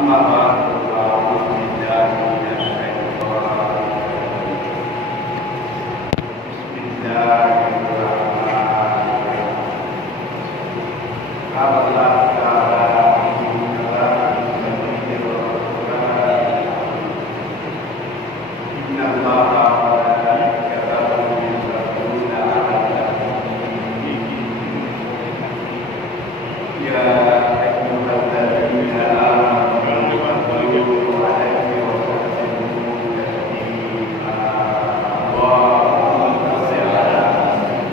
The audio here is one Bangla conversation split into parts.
أما بعد فأعوذ بالله من الشيطان الرجيم بسم الله الرحمن الرحيم قال الله تعالى إن الله سميع الدعاء إن الله وملائكته يصلون على النبي يا أيها الذين آمنوا صلوا عليه وسلموا تسليما اللهم صل على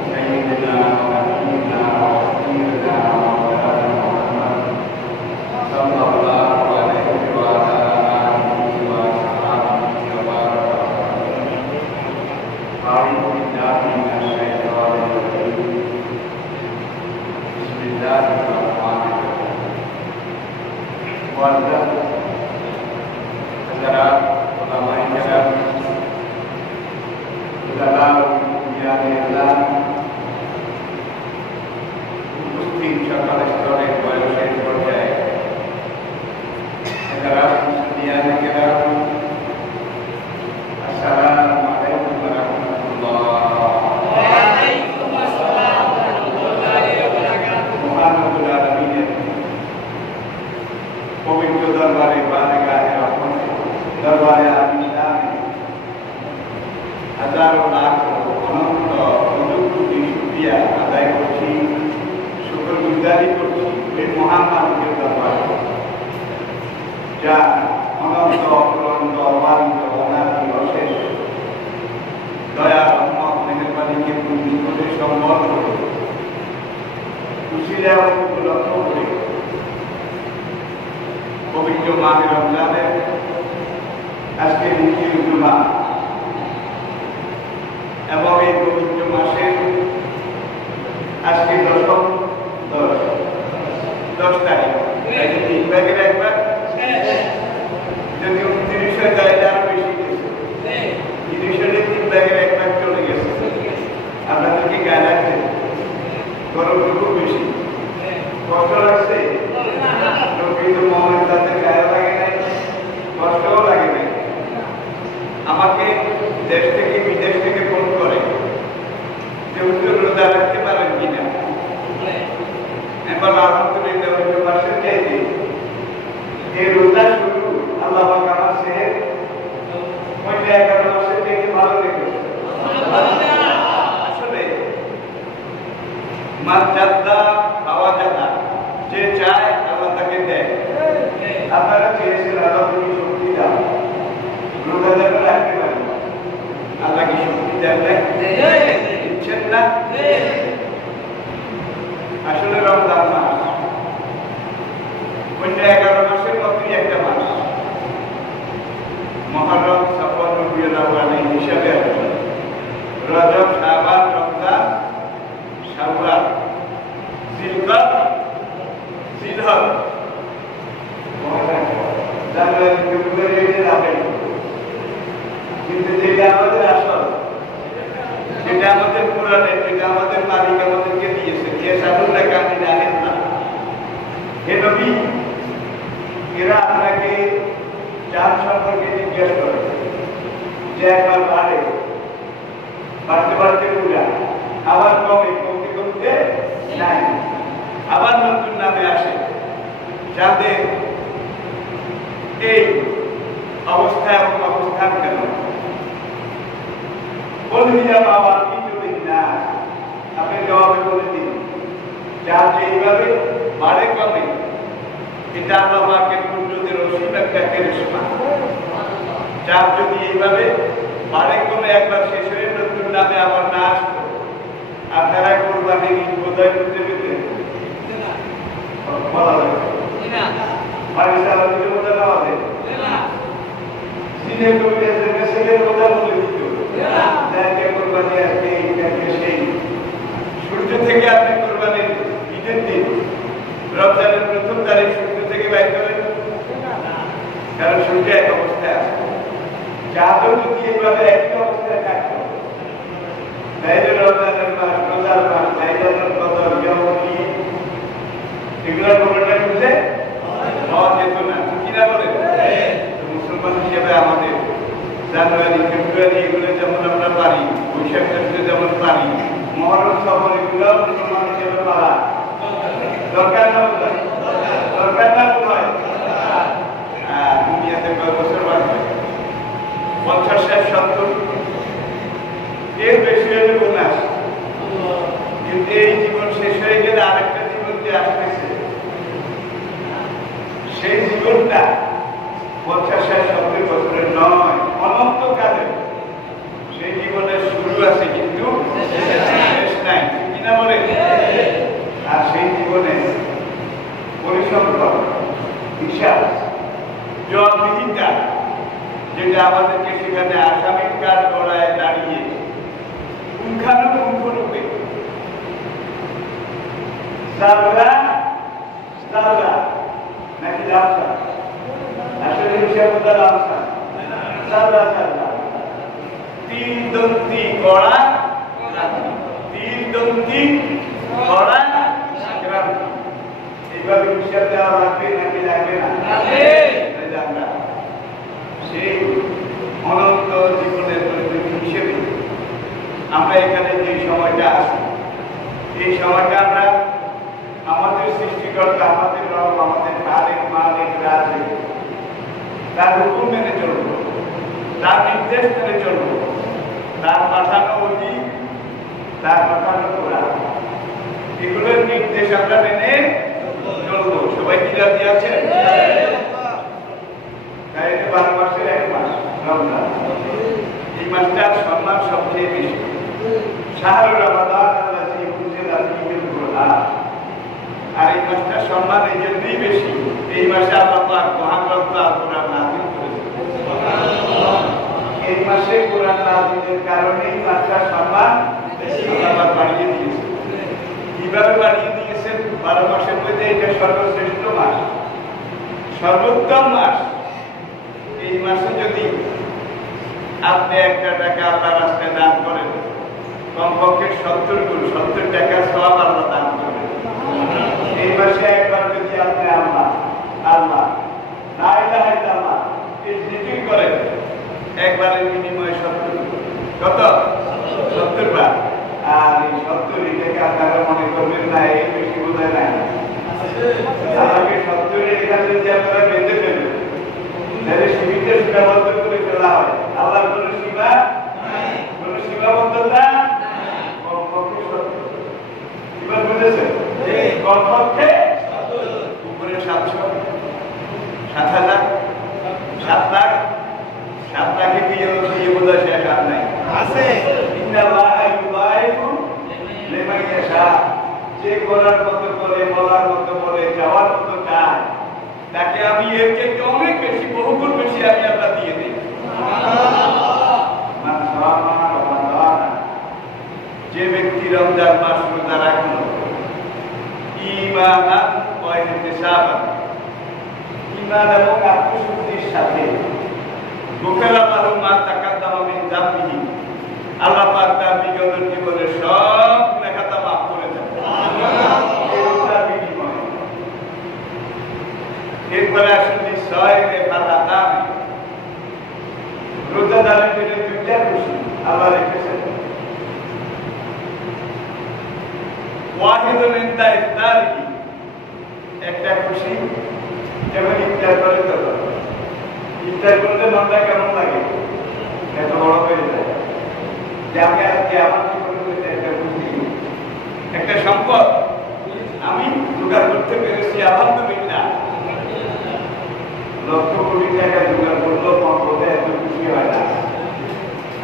سيدنا ونبينا وسيدنا مولانا محمد صلى الله عليه وعلى آله وصحبه وبارك أعوذ بالله من الشيطان الرجيم بسم الله الرحمن الرحيم والله حضرات علماء کرام علماء اولیاء اللہ উপস্থিত সকল স্তরের বয়সের পর্যায়ে حضرات মুসলিয়ান کرام আসসালামু আলাইকুম ওয়া রাহমাতুল্লাহ ওয়ালাইকুম আসসালাম ওয়া রাহমাতুল্লাহি ওয়া বারাকাতুহু মহান রব্বুল আলামিনের পবিত্র দরবারে বারগাহে রহমত দরবারে আমিনামে হাজারো লাখ অনন্ত কোটি শুকরিয়া আদায় করছি শুকরগুজারি করছি এই মহান মালিকের দরবারে যা অনন্ত অপরন্ত অবান্ত অনাদি অশেষ দয়া রহমত মেহেরবানিকে পুঞ্জি করে সম্বল করে খুশিরা উপলব্ধ করে পবিত্র মাহে রমজানের আজকে দ্বিতীয় জুমা এবং এই পবিত্র মাসের আজকে দশ তারিখ তিন ভাগের একবার যদি 29 হয়ে যায় আরো বেশি গেছে 30 তিন ভাগের এক ভাগ চলে গেছে আপনাদেরকে গায়ে লাগছে গরম খুব বেশি কষ্ট লাগছে কিন্তু মোহাম্মদ তাদের গায়ে লাগে নাই কষ্টও লাগে নাই আমাকে দেশ থেকে বিদেশ থেকে ফোন করে যে উত্তর রোজা রাখতে পারেন কিনা এবার আলহামদুলিল্লাহ ওই মাসের চাইতে এই রোজা শুরু আল্লাহ পাক আমার সেহের 11 মাসের চাইতে ভালো রেখেছে আসলে মাজাদা খাওয়া জাদা যে চায় আল্লাহ তাকে দেয় আপনারা চেয়েছেন আল্লাহ তুমি শক্তি দাও রোজা যাবে রাখতে পারেন আল্লাহ কি শক্তি দেন না দিচ্ছেন না আসলে রমজান মাস অন্য 11 মাসের মতোই একটা মাস মুহররম সফর রবিউল আউয়াল হিসাবে রজব শাবান রমজান শাওয়াল জিলকদ জিলহজ জানুয়ারি ফেব্রুয়ারি যাবে কিন্তু যেটা আমাদের আসল যেটা আমাদের পুরাণে যেটা আমাদের মালিক আমাদেরকে দিয়েছে যে সাধুরা কানে জানেন না হে নবী এরা আপনাকে চাঁদ সম্পর্কে জিজ্ঞেস করে যে একবার বাড়তে বাড়তে পূজা আবার কমে কমতে কমতে নাই আবার নতুন নামে আসে যাদের এই অবস্থা এবং অবস্থান কেন বলহিয়া বাবা কিছু দিন না আপনি জবাবে বলে দিন যা যে এইভাবে বাড়ে কমে এটা আল্লাহ পাকের কুদরতের অসীম একটা কারিশমা যা যদি এইভাবে বাড়ে কমে একবার শেষ হয়ে নতুন নামে আবার না আসতো আপনারা কোরবানি বোধহয় করতে পেতেন বলা যাবে বাড়ি চালা দিলে বোঝা না হবে সিনে কবিতা সেকেন্ড বোঝা বলে দিত কোরবানি আজকে সেই সূর্য থেকে আপনি কোরবানির ঈদের দিন রমজানের প্রথম তারিখ সূর্য থেকে বাইর করেন কারণ সূর্য এক অবস্থায় আছে চাঁদও যদি এইভাবে একই অবস্থায় থাকতো তাইলে রমজানের মাস রোজার মাস লাইলাতুল কদর ইয়ামুল ঈদ এগুলোর কোনটা খুঁজে পাওয়া যেত না কি না বলে প্রাণী। মহরম সফর এগুলো মুসলমান হিসেবে পালা দরকার না দরকার না হয়। দুনিয়াতে কয় বছর বাঁচবে? 50, 60, 70, এর বেশি হলে বোনাস। কিন্তু এই জীবন শেষ হয়ে গেলে আরেকটা জীবন যে আসতেছে, সেই জীবনটা 50, 60, 70 বছরের নয়, অনন্তকালে। সেই জীবনের শুরু আছে কিন্তু শেষ নাই, কিনা বলে? আর সেই জীবনে পরিসংখ্যান, হিসাব, জবাবদিহিতা, যেটা আমাদেরকে সেখানে আসামির কাজ গড়ায় দাঁড়িয়ে পুঙ্খানুপুঙ্খরূপে সাবরা সাবরা নাকি রামসা, আসলে হিসাব রামসা সাবরা সাবরা, 3 দন্তি গড়া, 3 দন্তি গড়া ক্রান্তি। এইভাবে হিসাব দেওয়া লাগবে নাকি লাগবে না? আমরা সেই অনন্ত জীবনের পরিপ্রেক্ষিত হিসেবে আমরা এখানে যে সময়টা আছি, এই সময়টা আমরা আমাদের সৃষ্টিকর্তা, আমাদের রব, আমাদের খালেক, মালিক, রাজিক, তার হুকুম মেনে চলবো, তার নির্দেশ মেনে চলবো, তার পাঠানো ওহী, তার পাঠানো কোরআন, এগুলোর নির্দেশ আমরা মেনে চলবো। সবাই কি রাজি আছেন? 12 মাসের 1 মাস রমজান। এই মাসটার সম্মান সবচেয়ে বেশি। শাহরুর রমাদান আল্লাযী উনজিলা ফীহিল কুরআন। আর এই মাসটার সম্মান এই জন্যই বেশি, এই মাসে আল্লাহ পাক মহান গ্রন্থ আল কোরআন নাযিল করেছেন। সুবহানাল্লাহ। এই মাসে কোরআন নাযিলের কারণেই মাসটার সম্মান বেশি আল্লাহ বাড়িয়ে দিয়েছেন। কিভাবে বাড়িয়ে দিয়েছেন? 12 মাসের মধ্যে এটা সর্বশ্রেষ্ঠ মাস, সর্বোত্তম মাস। এই মাসে যদি আপনি 1 টাকা আল্লাহ রাস্তায় দান করেন, কমপক্ষে 70 গুণ, 70 টাকা সওয়াব আল্লাহ দান করবেন। এই মাসে একবার যদি আপনি আল্লাহ আল্লাহ লা ইলাহা ইল্লাল্লাহ এই জিকির করেন, একবারের বিনিময়ে 70 কত? 70 বার। আর এই 70 এটাকে আপনারা মনে করবেন না এই বেশি বোঝায় নাই, আমাকে 70 এখানে যদি আপনারা বেঁধে ফেলবেন, তাহলে সীমিত সীমাবদ্ধ করে ফেলা হয়। আল্লাহর কোনো সীমা নাই, কোনো সীমাবদ্ধতা নাই। কমপক্ষে 70 এবার বুঝেছেন? কমপক্ষে উপরে 700, 7,000, 7 লাখ, 7 লাখে দিয়ে বোঝা শেষ আর নাই আছে। ইন্নাল্লাহা ইউদাইফু লিমান ইয়াশা, যে করার মতো করে, বলার মতো বলে, যাওয়ার মতো চায়, তাকে আমি এর থেকে অনেক বেশি, বহুগুণ বেশি আমি আল্লাহ দিয়ে দিই। যে ব্যক্তি রমজান মাস রোজা রাখলো ঈমানান ওয়া ইহতিসাবান, ঈমান এবং আত্মশুদ্ধির সাথে, গুফিরা লাহু মা তাকাদ্দামা মিন যামবিহি, আল্লাহ পাক তার বিগত জীবনের সব গুনাহখাতা মাফ করে দেন। এরপরে আসুন নিঃসয়নে ফারাদান, রোজাদারের জন্য 2টা খুশি আল্লাহ রেখেছেন। ওয়াহিদুন ইনদা ইফতারিহি, একটা খুশি যেমন ইফতার করে তো, ইফতার করলে মনটা কেমন লাগে? এত বড় হয়ে যায় যে আমি আজকে আমার জীবনে একটা খুশি, একটা সম্পদ আমি জোগাড় করতে পেরেছি, আলহামদুলিল্লাহ। লক্ষ কোটি টাকা জোগাড় করলেও সম্পদে এত খুশি হয় না।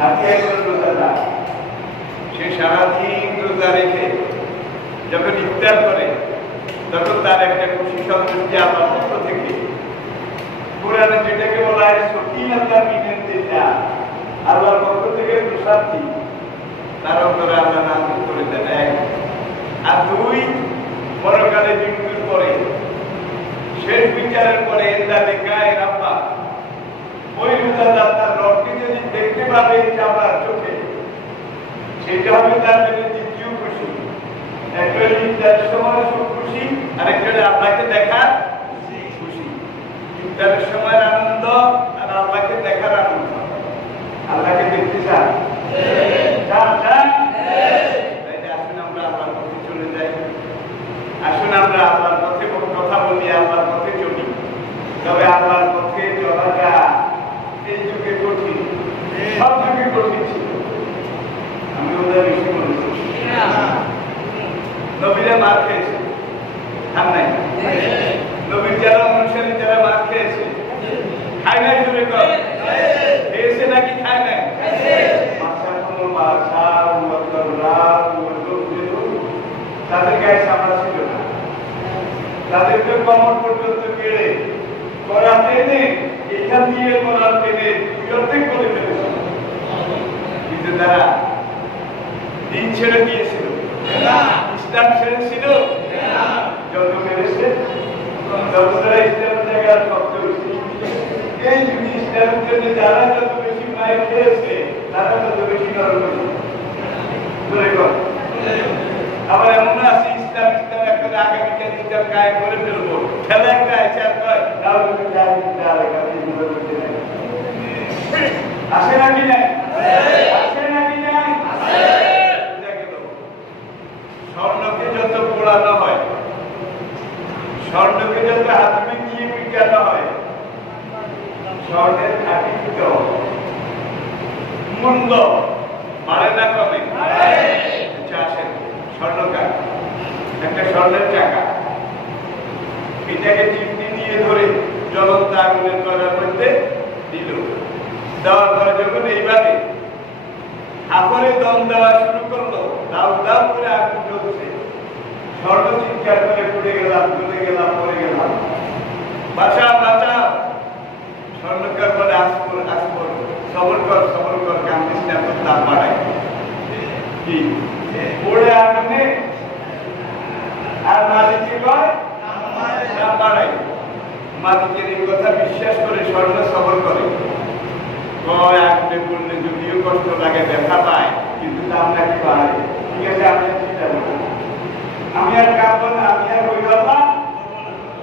আজকে একজন রোজাদার, সে সারাদিন রোজা রেখে যখন ইফতার করে, তখন তার একটা খুশি সন্তুষ্টি আল্লাহর পক্ষ থেকে, কোরআনে যেটাকে বলা হয় সকিনাতান মিনাল্লাহ, আল্লাহর পক্ষ থেকে প্রশান্তি তার অন্তরে আল্লাহ নাযিল করে দেন। 1 আর 2, পরকালে মৃত্যুর পরে, শেষ বিচারের পরে ইন্দা লিকায়ে রাব্বা, ওই রোজাদার তার রবকে যদি দেখতে পাবে চামড়ার চোখে, সেটা হবে তার জন্য দ্বিতীয় খুশি। একটা ইফতার সময় খুশি, আর একটা আল্লাহকে দেখার খুশি। ইফতারের সময় আনন্দ আর আল্লাহকে দেখার আনন্দ। আল্লাহকে দেখতে চান? চান? টেনে এখান দিয়ে কলার টেনে অর্ধেক করে ফেলেছিল, কিন্তু তারা দিন ছেড়ে দিয়েছিল, ইসলাম ছেড়েছিল, যত মেরেছে তত তারা ইসলামের জায়গায় শব্দ হয়েছে। এই যদি ইসলামের জন্য যারা যত বেশি মায়ের খেয়েছে তারা তত বেশি নরম হয়েছে। আবার এমন আছে ইসলাম ইসলাম একটা আগামীকাল ইসলাম কায়েম করে ফেলবো, খেলা একটা আছে আর কয় তাও যদি আসে নাকি নাই, আসে নাকি নাই। স্বর্ণকে যত পোড়ানো হয়, স্বর্ণকে যত হাতে দিয়ে পিটানো হয়, স্বর্ণের খাঁটি মূল্য বাড়ে না কমে? আসেন স্বর্ণকার একটা স্বর্ণের টাকা, এটাকে চিমটি দিয়ে ধরে জ্বলন্ত আগুনের করার মধ্যে দিল, দেওয়ার পরে যখন এইভাবে আপরে দম দেওয়া শুরু করলো, দাও দাও করে আগুন জ্বলছে, স্বর্ণ চিৎকার করে পড়ে গেলাম, চলে গেলাম, পড়ে গেলাম, বাঁচাও বাঁচাও। স্বর্ণকার বলে আসপর আসপর, সবর কর, কান্দিস না, তোর দাম বাড়ায় কি পড়ে আগুনে, আর মালিককে কয় দাম বাড়াই। মালিকের এই কথা বিশ্বাস করে স্বর্ণ সবর করে, কয় আগুনে পড়লে যদিও কষ্ট লাগে, ব্যথা পায়, কিন্তু দাম নাকি বাড়ে। ঠিক আছে, আমি চিন্তা করবো, আমি আর কাঁদবো না, আমি আর ওই বাবা,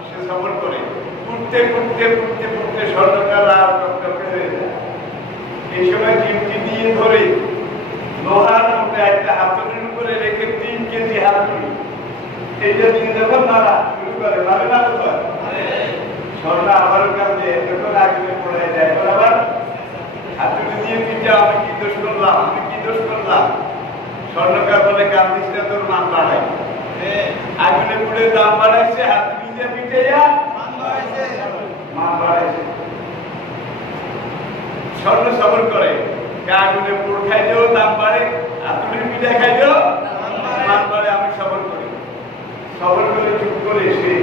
সে সবর করে পুড়তে পুড়তে পুড়তে পুড়তে স্বর্ণকার আর টকটকে হয়ে যায়। এই সময় চিমটি দিয়ে ধরে লোহার মধ্যে একটা হাতুড়ির উপরে রেখে 3 কেজি হাতুড়ি, এইটা দিয়ে যখন মারা শুরু করে, মারে না তো স্বর্ণ আবারও কাঁদে, যখন আগুনে পড়ে যায়, এখন আবার হাতুড়ি দিয়ে পিঠা, আমি কি দোষ করলাম, আমি কি দোষ করলাম। স্বর্ণকার বলে কান্দিস না, তোর মান বাড়াই, আগুনে পুড়ে দাম বাড়াইছে, হাতুড়ি দিয়ে পিঠাইয়া মান বাড়াইছে। স্বর্ণ সবর করে, আগুনে পোড় খাইলেও দাম বাড়ে, হাতুড়ির পিঠা খাইলেও মান বাড়ে, আমি সবর করি। সবর করে চুপ করে সে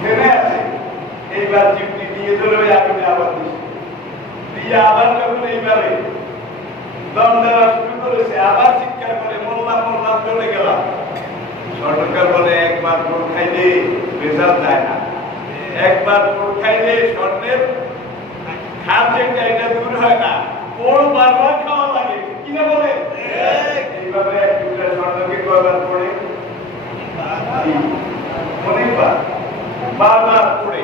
থেমে আছে। এইবার চিমটি দিয়ে ধরে ওই আগুনে আবার দিয়ে আবার যখন এইভাবে দম দেওয়া শুরু করেছে, আবার চিৎকার করে মোল্লাম মোল্লাম চলে গেলাম। স্বর্ণকার বলে একবার পোড় খাইলে রেজাল্ট যায় না, একবার পোড় খাইলে স্বর্ণের খাদ যেটা এটা দূর হয় না, পোড় বারবার খাওয়া লাগে, কিনা বলে? এইভাবে এক টুকরা স্বর্ণকে কয়বার পড়ে, অনেকবার, বারবার পড়ে,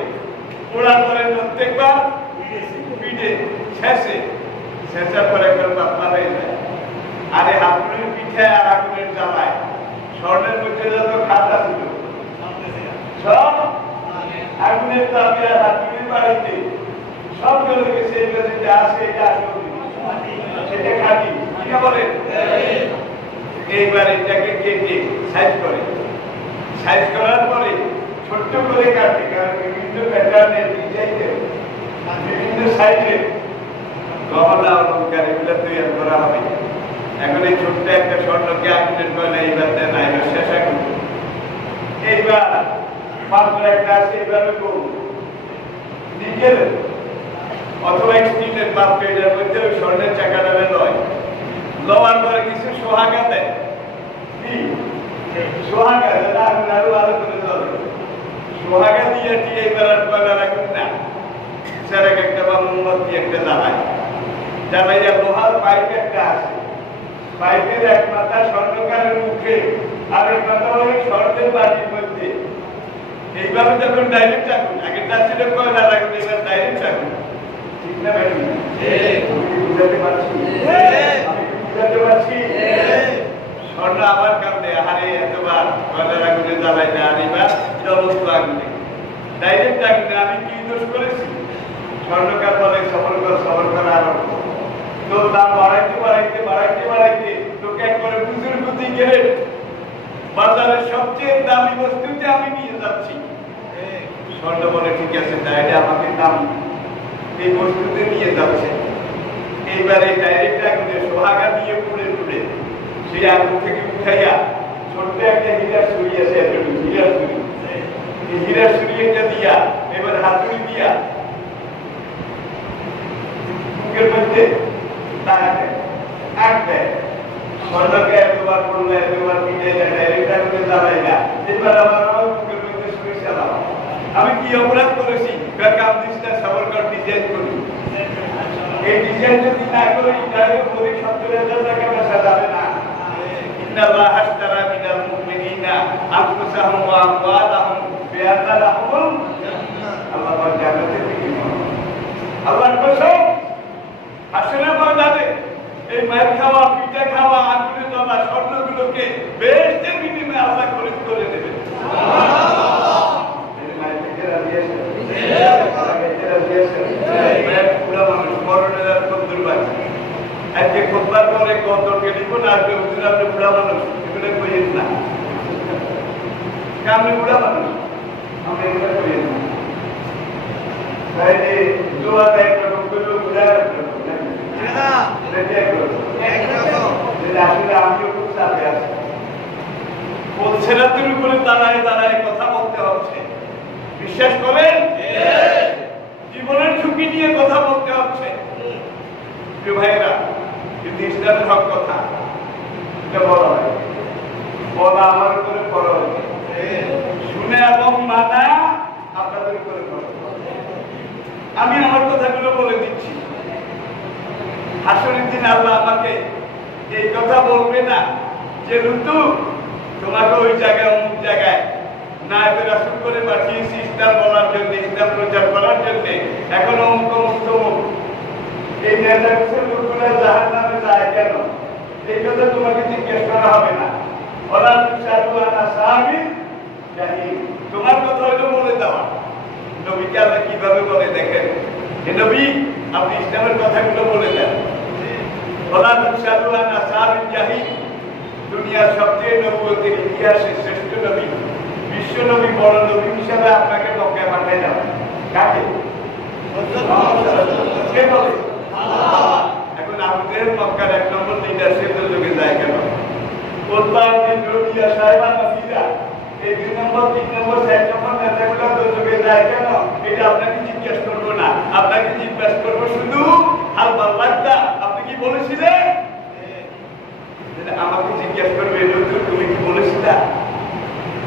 পোড়ার পরে প্রত্যেকবার পিঠে শেষে, শেষার পরে একবার পাতলা হয়ে যায়। আরে হাতুড়ির পিঠে আর আগুনের জ্বালায় স্বর্ণের মধ্যে যত খাতা ছিল সব আগুনের তাপে আর হাতুড়ির বাড়িতে সব চলে গেছে। এইবার যেটা আসে এটা আসল, সেটা খাঁটি, কিনা বলে? এইবার এটাকে কেটে সাইজ করে, সাইজ করার পরে ছোট্ট করে কাটে, কারণ বিভিন্ন প্যাটার্নের ডিজাইনের বিভিন্ন সাইজের গহনা অলঙ্কার এগুলো তৈরি করা হবে। এখন এই ছোট্ট একটা স্বর্ণকে আগুনের কয়লা এইবার দেয় না, এবার শেষ আগুন। এইবার পাত্র একটা আছে, এইভাবে নিকেল অথবা স্টিলের পাত্র, এটার মধ্যে ওই স্বর্ণের চাকাটা লয়, লওয়ার পরে কিছু সোহাগা দেয়, কি সোহাগা, যেটা আগুন আরো আলো করে চলে, সোহাগা দিয়ে টিয়ে এইবার আর কয়লা রাখুন না, সেরেক একটা বা মোমবাতি একটা জ্বালায়, জ্বালাইয়া লোহার পাইপ একটা আছে, পাইপের এক মাথা স্বর্ণকারের মুখে আর এক মাথা ওই স্বর্ণের বাটির মধ্যে। এইভাবে যখন ডাইরেক্ট আগুন, আগেরটা ছিল কয়লা লাগুন, এবার ডাইরেক্ট আগুন, ঠিক না ভাই? বুঝাতে পারছি, আমি বুঝাতে পারছি। স্বর্ণ আবার কাঁদে, আরে এতবার কয়লা আগুনে জ্বালাই না, আর এবার জ্বলন্ত আগুনে, ডাইরেক্ট আগুনে, আমি কি দোষ করেছি? স্বর্ণকার বলে সফর কর আরম্ভ, তোর দাম বাড়াইতে বাড়াইতে বাড়াইতে বাড়াইতে তোকে একবারে বুঝুর বুদ্ধি গেলে বাজারের সবচেয়ে দামি বস্তুতে আমি নিয়ে যাচ্ছি। স্বর্ণ বলে ঠিক আছে, তাই আমাকে দাম এই বস্তুতে নিয়ে যাচ্ছে। এইবারে ডাইরেক্ট আগুনে সোহাগা দিয়ে পুড়ে পুড়ে সেই আগুন থেকে উঠাইয়া ছোট্ট একটা হীরার ছুরি আছে, হীরার ছুরি, এই হীরার ছুরি একটা দিয়া এবার হাতুড়ি দিয়া মুখের মধ্যে আঁকবে স্বর্ণকে এতবার করলে এতবার পিঠে এটা করে দাঁড়াই না এবার আমার মুখের মধ্যে সরিয়ে চালাম আমি কি অপরাধ করেছি কামদিসটা সাবরকর ডিজাইন করি এই ডিজাইন যদি না করি তাহলে পুরো 70,000 টাকা বেচা যাবে না ইন্নাল্লাহ আশতারা মিনাল মুমিনিনা আনফুসাহুম ওয়া আমওয়ালাহুম বিআন্না লাহুমুল জান্নাহ আল্লাহ জান্নাতের বিনিময় আল্লাহর কসম আসলে ময়দানে এই মার খাওয়া পিঠা খাওয়া আগুনে জ্বলা স্বর্ণগুলোকে বেহেশতের বিনিময়ে আল্লাহ খরিদ করে নেবে সুবহানাল্লাহ এই মায়ের থেকে রাজি আছে আজকে খুতবার পরে কতকে দিব না আজকে হুজুর আপনি বুড়া মানুষ এগুলো কইেন না আপনি বুড়া মানুষ আমরা এগুলো কইেন না তাই যে দোয়া দেয় রকম করলো বুড়া আসলে আমিও খুব চাপে আছি বলছে না তোর উপরে দাঁড়ায় দাঁড়ায় কথা বলতে হচ্ছে বিশ্বাস করেন জীবনের ঝুঁকি নিয়ে কথা বলতে হচ্ছে ভাইরা কিন্তু ইসলামের হক কথা এটা বলা হয় বলা আমার উপরে ফরজ শুনে এবং মানা আপনাদের উপরে ফরজ আমি আমার কথাগুলো বলে দিচ্ছি হাসরের দিন আল্লাহ আমাকে এই কথা বলবে না যে ঋতু তোমাকে ওই জায়গায় অমুক জায়গায় নায়েবে রাসূল করে পাঠিয়েছি ইসলাম বলার জন্য ইসলাম প্রচার করার জন্য এখন অমুক অমুক তমুক এই নেতাদের লোকগুলো জাহান্নামে যায় কেন এই কথা তোমাকে জিজ্ঞেস করা হবে না ওরা তুষারু আনা সাহাবী জাহিদ তোমার কথা হলো বলে দেওয়া নবীকে আল্লাহ কিভাবে বলে দেখেন হে নবী আপনি ইসলামের কথাগুলো বলে দেন ওরা তুষারু আনা সাহাবী জাহিদ দুনিয়ার সবচেয়ে নবুয়তের ইতিহাসে শ্রেষ্ঠ নবী বিশ্ব নবী বড় নবী হিসাবে আপনাকে মক্কায় পাঠিয়ে যাবে কাকে কে বলে এখন আমাদের মক্কার 1 নম্বর লিডার সে তো যোগে যায় কেন কোথাও রবিয়া সাহেবা নবীরা এই 2 নম্বর 3 নম্বর 4 নম্বর নেতাগুলো তো যোগে যায় কেন এটা আপনাকে জিজ্ঞেস করবো না আপনাকে জিজ্ঞেস করবো শুধু হাল বাল্লাটা আপনি কি বলেছিলেন আমাকে জিজ্ঞেস করবে তুমি কি বলেছিলা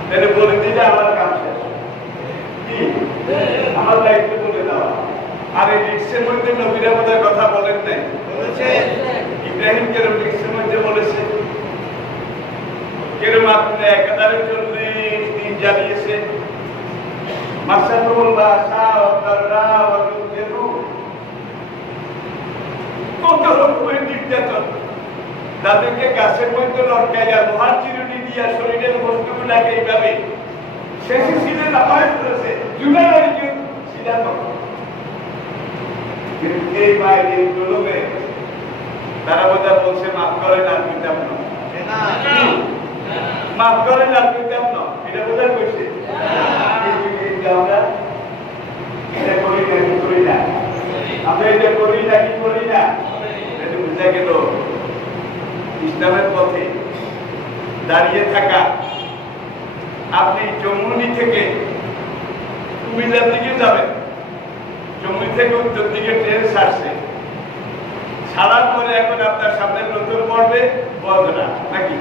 তাহলে বলে দিলে আমার কাম শেষ কি আমার দায়িত্ব বলে দেওয়া আর এই রিক্সের মধ্যে নবীরা বোধহয় কথা বলেন নাই ইব্রাহিম কেরম রিক্সের মধ্যে বলেছে কেরম আপনি একাধারে 40 দিন জ্বালিয়েছে মাসাতুল বাসা ওয়াদাররা ওয়াদুরু কত রকমের নির্যাতন তাদেরকে গাছের মধ্যে লটকাইয়া লোহার চিরুনি দিয়া শরীরের বস্তুগুলাকে এইভাবে শেষে সিলে নামায় করেছে জুনারি কেউ সিদ্ধান্ত এই বাইরে জুলুমে তারা বোধহয় বলছে মাফ করেন আর পিতাম না মাফ করেন আর পিতাম না এটা বোধহয় কইছে আমরা এটা করি না কি করি না আমরা এটা করি না কি করি না এটা বুঝা গেল ইসলামের পথে দাঁড়িয়ে থাকা আপনি জম্মুনি থেকে কুমিল্লার দিকে যাবেন জম্মু থেকে উত্তর দিকে ট্রেন ছাড়ছে ছাড়ার পরে এখন আপনার সামনে নতুন পড়বে বজরা নাকি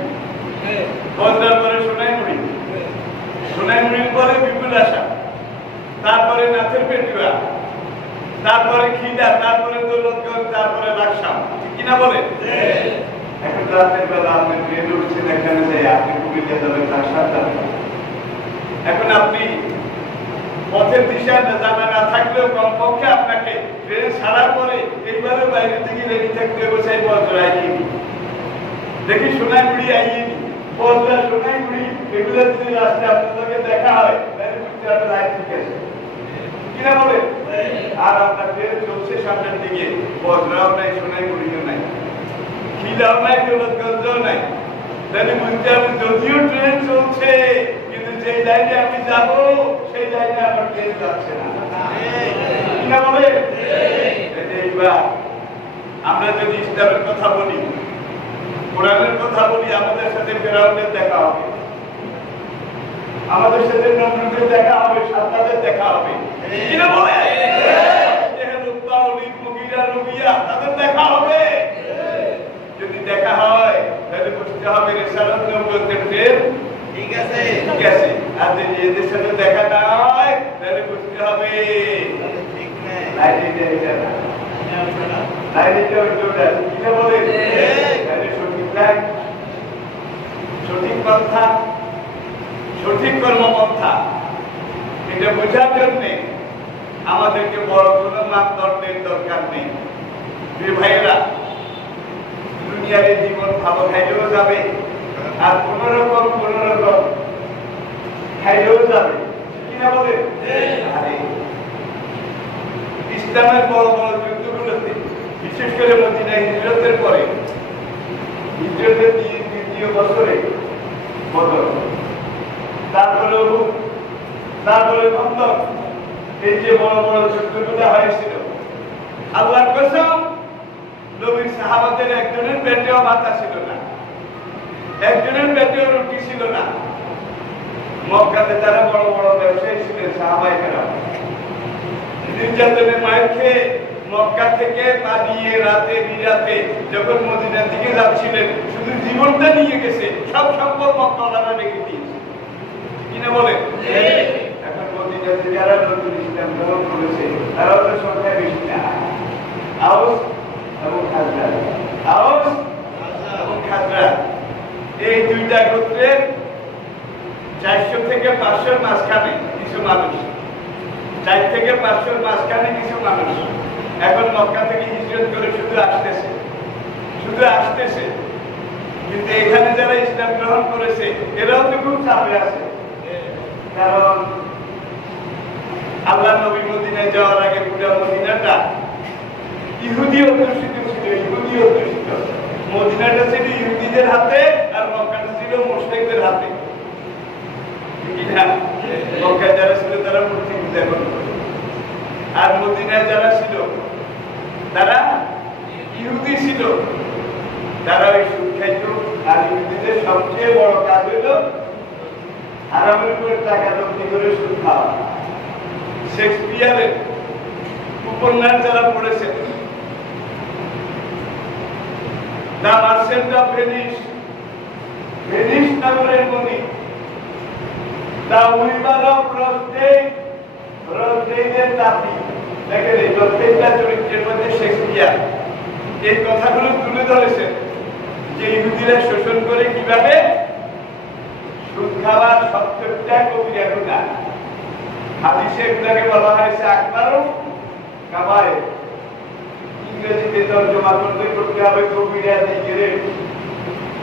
বজরার পরে সোনাইমুড়ির পরে বিপুল আশা তারপরে নাথের পেটুয়া তারপরে খিদা তারপরে দৌলতগঞ্জ তারপরে লাকসাম কিনা বলেন এখন রাতের বেলা আপনি ট্রেন উঠছেন এখানে যাই আপনি কুমিল্লা যাবেন তার সাথে এখন আপনি পথের দিশা জানা না থাকলেও কমপক্ষে আপনাকে ট্রেন ছাড়ার পরে এইবারে বাইরে থেকে রেডি থাকতে হবে সেই বজরা আইনি দেখি সোনাইমুড়ি আইনি বজরা সোনাইমুড়ি এগুলো যদি রাস্তায় আপনাদেরকে দেখা হয় তাহলে বুঝতে হবে লাইন ঠিক আছে কিনা বলে আর আপনার ট্রেন চলছে সামনের দিকে বজরাও নাই সোনাইমুড়িও নাই খিদাও নাই দৌলতগঞ্জও নাই তাহলে বুঝতে হবে যদিও ট্রেন চলছে কিন্তু যেই লাইনে আমি যাব সেই লাইনে আমার ট্রেন যাচ্ছে না কিনা বলে এইবার আমরা যদি ইসলামের কথা বলি কোরআনের কথা বলি আমাদের সাথে ফেরাউনের দেখা হবে আমাদের সাথে নমরুদের দেখা হবে, সাদ্দাদের দেখা হবে, কিনা বলে তাদের দেখা হবে। যদি দেখা হয় তাহলে বুঝতে হবে রেসালত নবুয়তের প্রেম ঠিক আছে, ঠিক আছে। আর যদি এদের সাথে দেখা না হয় তাহলে বুঝতে হবে ঠিক নেই, সঠিক পন্থা, সঠিক কর্মপন্থা এটা বোঝার জন্য আমাদেরকে বড় কোনো মাপদণ্ডের দরকার নেই। ভাইয়েরা, দুনিয়ার জীবন ভালো খাইলেও যাবে আর কোন রকম খাইলেও যাবে, কিনা বলে? ইসলামের বড় বড় যুদ্ধগুলোতে, বিশেষ করে মদিনা হিজরতের পরে, হিজরতের দ্বিতীয় বছরে বদর, তারপরে উহুদ, তারপরে খন্দক, এই যে বড় বড় যুদ্ধগুলো হয়েছিল, আল্লাহর কসম নবীর সাহাবাদের একজনের পেটেও ভাতা ছিল না, একজনের পেটেও রুটি ছিল না। মক্কাতে তারা বড় বড় ব্যবসায়ী ছিলেন, সাহাবায়ে কেরাম নির্যাতনের মায়ের খেয়ে মক্কা থেকে পালিয়ে রাতে বিরাতে যখন মদিনার দিকে যাচ্ছিলেন, শুধু জীবনটা নিয়ে গেছে, সব সম্পদ মক্কাওয়ালারা রেখে দিয়েছে, কিনা বলে? এখন মদিনাতে যারা নতুন ইসলাম গ্রহণ করেছে তারাও তো সংখ্যা বেশি না। আউস এবং খাজরাজ, আউস এবং খাজরাজ, এই দুইটা গোত্রের 400 থেকে 500 মাঝখানে কিছু মানুষ, 4 থেকে 500 মাঝখানে কিছু মানুষ এখন মক্কা থেকে হিজরত করে শুধু আসতেছে, শুধু আসতেছে। কিন্তু এখানে যারা ইসলাম গ্রহণ করেছে এরাও তো খুব চাপে আছে, কারণ আল্লাহ নবী মদিনায় যাওয়ার আগে পুরো মদিনাটা ইহুদি অধ্যুষিত ছিল, ইহুদি অধ্যুষিত। মদিনাটা ছিল ইহুদিদের হাতে আর মক্কাটা ছিল মুশরিকদের হাতে, ঠিক না? মক্কায় যারা ছিল তারা মূর্তি পূজা করত, আর মদিনায় যারা ছিল তারা ইহুদি ছিল, তারা ওই সুদ খাইত। আর ইহুদিদের সবচেয়ে বড় কাজ হইল হারামের উপরে টাকা জব্দ করে সুদ খাওয়া। শেক্সপিয়ারের উপন্যাস যারা পড়েছেন, the merchant of Venice, Venice নগরের মণি, দ্য উইভার অফ রসডেইন, রসডেইনের তাঁতি, দেখেন এই প্রত্যেকটা চরিত্রের মধ্যে শেক্সপিয়ার এই কথাগুলো তুলে ধরেছেন যে ইহুদিরা শোষণ করে কিভাবে সুদ খাওয়ার 70টা কবিরা গুনাহ। হাদিসে এগুলাকে বলা হয়েছে আকবারুল কাবায়ের, ইংরেজিতে তরজমা করতে হবে কবিরা সিগারেট,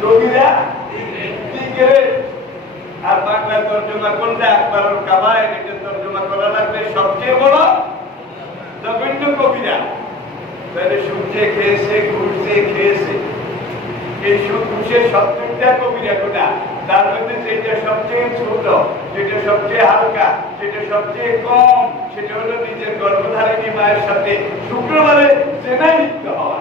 কবিরা সিগারেট। আর বাংলা তরজমা করলে আকবারুল কাবায়ের, এটা তরজমা করা লাগবে সবচেয়ে বড় জঘন্য কবিরা। তাহলে সুদ যে খেয়েছে, ঘুষ যে খেয়েছে, এই সুদ ঘুষের 70টা কবিরা গুনাহ, তার মধ্যে যেটা সবচেয়ে ছোট, যেটা সবচেয়ে হালকা, যেটা সবচেয়ে কম, সেটা হলো নিজের গর্ভধারিণী মায়ের সাথে শুক্রবারে জেনায় লিপ্ত হওয়া।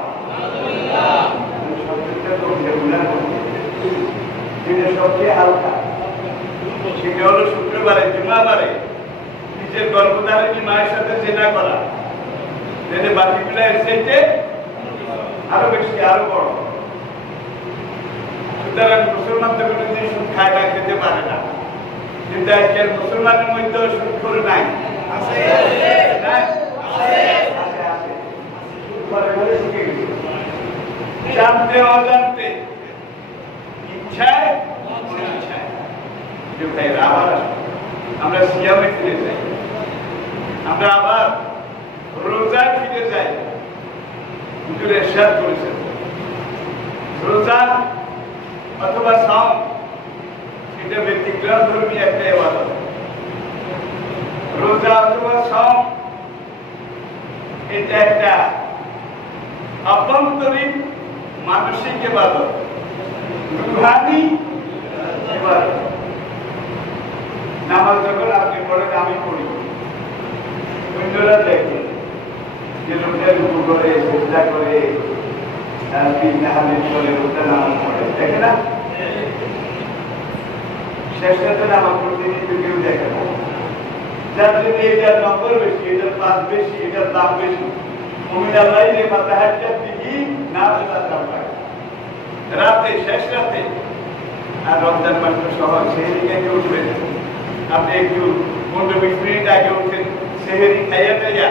যেটা সবচেয়ে হালকা সেটা হলো শুক্রবারে, জুমাবারে নিজের গর্ভধারিণী মায়ের সাথে জেনা করা। যেটা বাকিগুলো এসেছে আরো বেশি, আরো বড়। সুতরাং মুসলমান তো কোনোদিন সুদ খায় না, খেতে পারে না, কিন্তু আজকের মুসলমানের মধ্যে সুদ করে নাই, আছে শিখে গেছে, জানতে অজান্তে, ইচ্ছায় অনিচ্ছায়। আবার আমরা সিয়ামে ফিরে যাই, আমরা আবার রোজায় ফিরে যাই। হুজুর ইরশাদ করেছেন রোজা অথবা সাওম এটা ব্যতিক্রম ধর্মী একটা ইবাদত। রোজা অথবা সাওম এটা একটা আভ্যন্তরীণ মানসিক ইবাদত, রুহানি ইবাদত। নামাজ যখন আপনি পড়েন, আমি পড়ি, অন্যরা দেখেন যে লোকটা রুকু করে, সিজদা করে, তাসবিহ তাহলিল করে, লোকটা নামাজ পড়ে, দেখে না? শেষ রাতে নামাজ পড়তে কিন্তু কেউ দেখে না, যার জন্য এটার নম্বর বেশি, এটার পাঁচ বেশি, এটার দাম বেশি। মুমিন আল্লাহ রে মাতাহাজ্জাত বিহি নাফিলাতান লাক, রাতে শেষ রাতে। আর রমজান মাস তো সহজ, সেহরি খেয়ে উঠবেন আপনি, একটু 15-20 মিনিট আগে উঠেন, সেহরি খাইয়া টাইয়া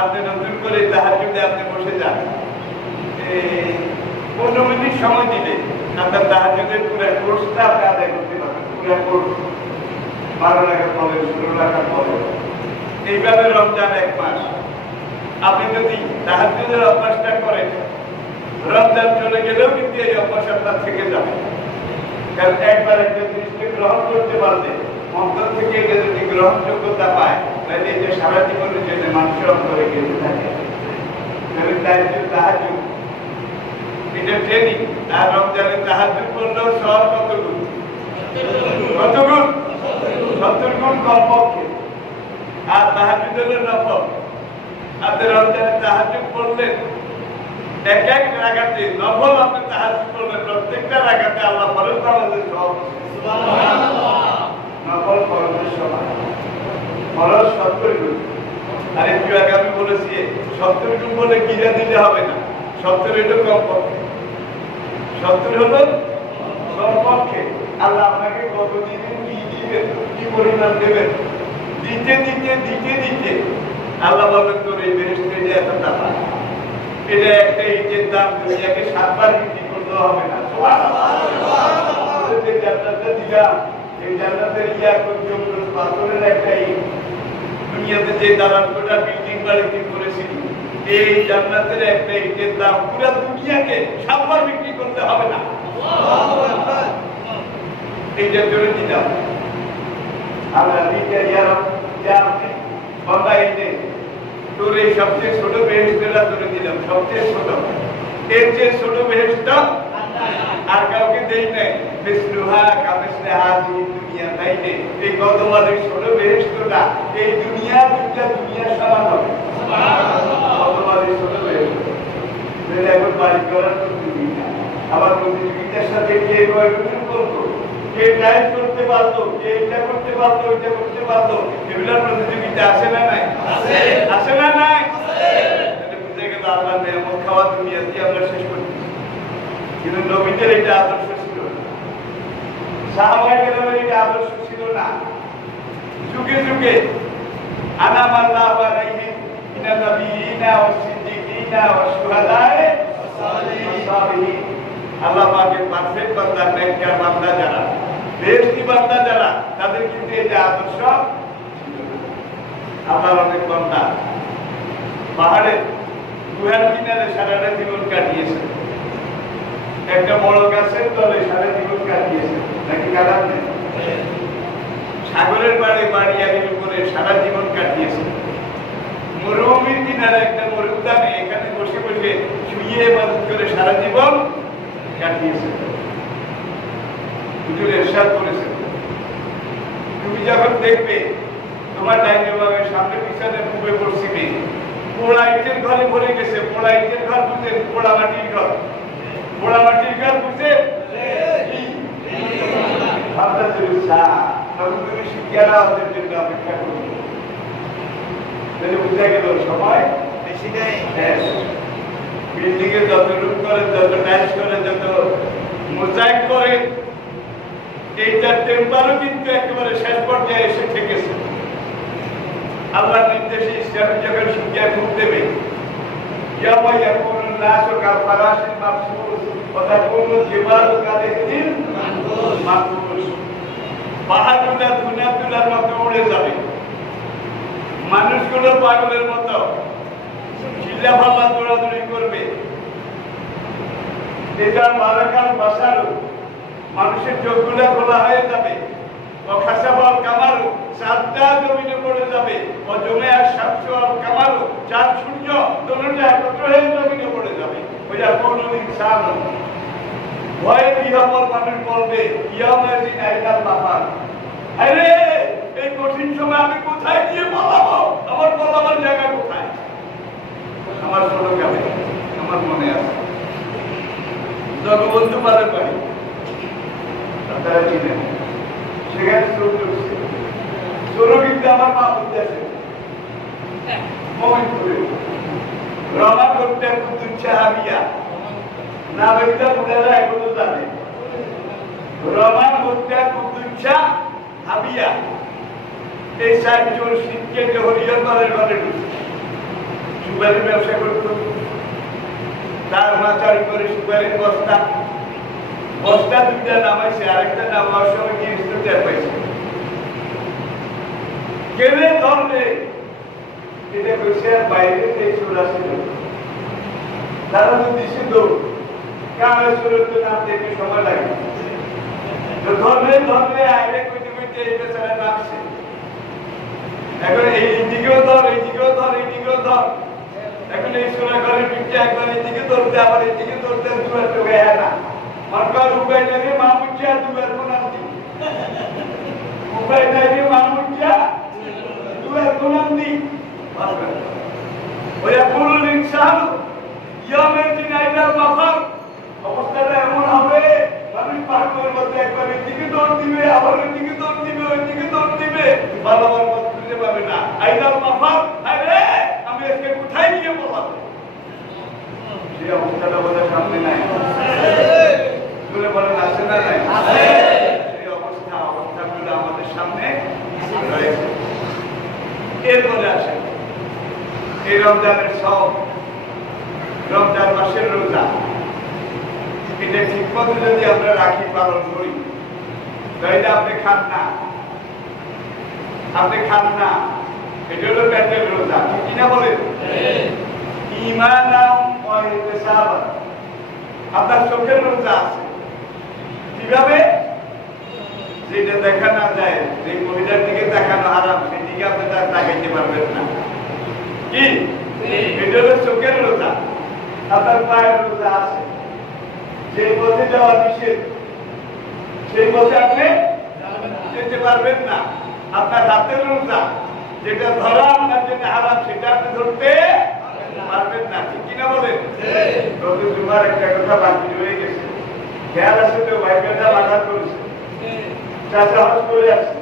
আপনি নতুন করে তাহাজ্জুদে আপনি বসে যান। 15 মিনিট সময় দিলে আপনার তাহাজ্জুদের পুরো কোর্সটা আপনি আদায় করতে পারবেন। পুরো কোর্স 12 রাকাত পড়েন, 16 রাকাত পড়েন, এইভাবে রমজান 1 মাস। আপনি যদি তাহাজ্জুদের অভ্যাসটা করেন, রমজান চলে গেলেও কিন্তু এই অভ্যাস আপনার থেকে যাবে। কারণ একবার একটা জিনিসকে গ্রহণ করতে পারলে, অন্তর থেকে এটা যদি গ্রহণযোগ্যতা পায়, তাহলে এটা সারা জীবনের জন্য মানুষের অন্তরে গেঁথে থাকে। তাহাজ্জুদ এটা ট্রেনিং। আর রমজানে তাহাজ্জুদ করলেও সব কত গুণ, কত গুণ, 70 গুণ কমপক্ষে। আর তাহাজ্জুদ হলো নফল। আপনি রমজানে তাহাজ্জুদ পড়লেন, এক এক রাকাতে নফল আপনি তাহাজ্জুদ করলেন, প্রত্যেকটা রাকাতে আল্লাহ ফরজ নামাজের সওয়াব। সুবহানাল্লাহ। নফল ফরজের সমান, ফরজ 70 গুণ। আর একটু আগে আমি বলেছি 70 গুণ বলে গিরা দিতে হবে না, 70 এটা কমপক্ষে, 70 হলো কমপক্ষে। আল্লাহ আপনাকে কত দিবেন, কি দিবেন, কি পরিমাণ দেবেন, দিতে দিতে দিতে দিতে আল্লাহ বলবেন তোর এই বেহেশতে এত টাকা, এটা একটা ইটের দাম দুনিয়াকে 7 বার বিক্রি করতে হবে না। যে জান্নাতটা দিলাম, এই জান্নাতের পাথরের একটা ইট, দুনিয়াতে যে দালানকোটা বিল্ডিং বাড়ি করেছিল, এই জান্নাতের একটা ইটের দাম পুরো দুনিয়াকে 7 বার বিক্রি করতে হবে না। এইটা জোরে দিলাম আমরা দিতে ইয়ার আপনি বাবা এইটা তোর এই সবচেয়ে ছোট বেহেশতটা তোরে দিলাম, সবচেয়ে ছোট, এর যে ছোট বেহেশতটা আর কাউকে দেই নাই। বিসনুহা কামিসলে হাজি দুনিয়া তাইতে এই কদমালের ছোট বেহেশতটা এই দুনিয়া দুইটা দুনিয়া সমান হবে। সুবহানাল্লাহ। কদমালের ছোট বেহেশত যেটা এখন বাড়ি করার প্রতিযোগিতা, আবার প্রতিযোগিতার সাথে কে কয়জন করতো, কে টাইপ করতে পারতো, কে এটা করতে পারতো, ওইটা করতে পারতো, এগুলোর প্রতিযোগিতা আছে না নাই? আছে। আছে না নাই? আছে। এটা বুঝে গেল আল্লাহর নিয়ামত খাওয়া দুনিয়া দিয়ে আমরা শেষ করছি। কিন্তু নবীদের এটা আদর্শ ছিল না, সাহাবায়ে কেরামের এটা আদর্শ ছিল না। যুগে যুগে আনামাল্লাহু আলাইহিম মিনান নাবিয়িনা ওয়াস সিদ্দিকিনা ওয়াস শুহাদায়ে ওয়াস সালিহিন। আল্লাহ পাকের পারফেক্ট বান্দা, নেককার বান্দা যারা, বেহেশতি বান্দা যারা, তাদের কিন্তু এটা আদর্শ ছিল না। আল্লাহর অনেক বান্দা পাহাড়ে গুহার কিনারে সারাটা জীবন কাটিয়েছে, একটা বড় গাছের তলে সারা জীবন কাটিয়েছে, নাকি কাটান নেই? সাগরের পাড়ে বাড়িয়ারির উপরে সারা জীবন কাটিয়েছে, মরুভূমির কিনারে একটা মরুদ্যানে এখানে বসে বসে শুয়ে ইবাদত করে সারা জীবন কাটিয়েছে। হুজুর ইরশাদ করেছেন, তুমি যখন দেখবে তোমার ডাইনে বামে সামনে পিছনে পূবে পশ্চিমে পোড়া ইটের ঘরে ভরে গেছে, পোড়া ইটের ঘর বুঝে, পোড়া মাটির ঘর, পোড়া মাটির ঘর বুঝে তুমি শিক্ষারা ওদের জন্য অপেক্ষা করবে। বুঝা গেল সময় বেশি নেই। বিল্ডিং এ যত রুম করে, যত টাইলস করে, যত মোজাইক করে, এইটার টেম্পারও কিন্তু একেবারে শেষ পর্যায়ে এসে ঠেকেছে। আল্লাহর নির্দেশে ইসলামের যখন শিক্ষা মুখ দেবে, ইয়াওমা ইয়াকুনুন নাসু কাফারাশিন মাবসুস ওয়া তাকুনুল জিবালু কাদিহিন মানফুস। পাহাড়গুলো ধুনার মতো উড়ে যাবে, মানুষগুলো পাগলের মতো চিল্লা ভাল্লা দৌড়াদৌড়ি করবে। এটা মারাকাল বাসারও মানুষের চোখগুলো খোলা হয়ে যাবে, অখাসাবল কামারও চাঁদটা জমিনে পড়ে যাবে, অজমে আর শামসু আর কামারও চাঁদ সূর্য দুটোটা একত্র হয়ে জমিনে পড়ে যাবে। ওই আর কোন ইনসান ভয়ে বিহবল মানুষ বলবে ইয়াউমাইযিন আইনাল মাফার, আরে এই কঠিন সময় আমি কোথায় গিয়ে পালাবো, আমার পালাবার জায়গা কোথায়? আমার ছোটকালে আমার মনে আছে জগবন্ধু পালের বাড়ি, আপনারা চিনেন, সেখানে মোমিনপুরে রমা করতে কুতুচ্ছা হাবিয়া না বেগটা বুঝারা এখনো জানে রমা করতে কুতুচ্ছা হাবিয়া এই চারজন শিখকে হরিয়ার মালের ঘরে ঢুকছে সুপারির ব্যবসা করত তার মাচারি করে সুপারির বস্তা বস্তা দুইটা নামাইছে আরেকটা নামার সময় গিয়ে টের পাইছে কেনে ধরলে এটা কইছে বাইরে এই চোরা ছিল তারা তো দিছে দৌড় কামে সুরত নাম দেখে সময় লাগে তো ধরলে আইলে কইতে কইতে এই বেচারা নামছে এখন এইদিকেও ধর এইদিকেও ধর এইদিকেও ধর এখন এই সোনা ঘরের পিঠে একবার এইদিকে ধরতে আবার এইদিকে ধরতে দুবার তো গায়ে না মনকার উপায় লাগে মামুচিয়া দুবার কোনার দিকে উপায় লাগে মামুচিয়া দুবার কোনার দিকে ওই পুরো ইনসান ইয়ামের দিন আইলার মাফার অবস্থাটা এমন হবে মানুষ পাগলের মধ্যে একবার এইদিকে দৌড় দিবে আবার ওইদিকে দৌড় দিবে ওইদিকে দৌড় দিবে বাবার মত খুঁজে পাবে না আইলার মাফার আরে আমি আজকে কোথায় নিয়ে বললাম সেই অবস্থাটা বোধহয় সামনে নাই তুলে বলেন আছে না নাই সেই অবস্থাগুলো আমাদের সামনে রয়েছে এরপরে আসে এই রমজানের সব রমজান মাসের রোজা এটা ঠিক মতো যদি আমরা রাখি পালন করি তাহলে আপনি খান না এটা হলো পেটের রোজা কিনা বলেন ঈমানাম ওয়া ইহতিসাবান আপনার চোখের রোজা আছে কিভাবে যেটা দেখা না যায় যে মহিলার দিকে দেখানো হারাম সেদিকে আপনি তার তাকাইতে পারবেন না কি এটা হলো চোখের রোজা আপনার পায়ের রোজা আছে যে পথে যাওয়া নিষেধ সেই পথে আপনি যেতে পারবেন না আপনার হাতের রোজা যেটা ধরা আপনার জন্য হারাম সেটা আপনি ধরতে পারবেন না ঠিক কিনা বলেন রোজে জুমার একটা কথা বাকি রয়ে গেছে খেয়াল আছে তো ভাইবেটা বাধা করেছে চাচা হজ করে আসছে